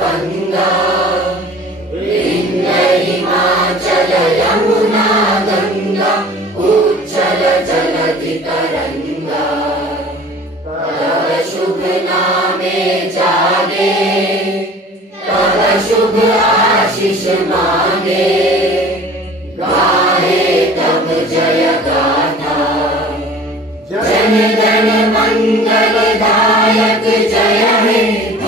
गंगा विंध्य हिमाचल यमुना गंगा उज्जल जलधि तरंगा तव शुभ नामे जागे तव शुभ आशीष मांगे गाहे तब जय गाथा जन गण मंगल दायक जय हे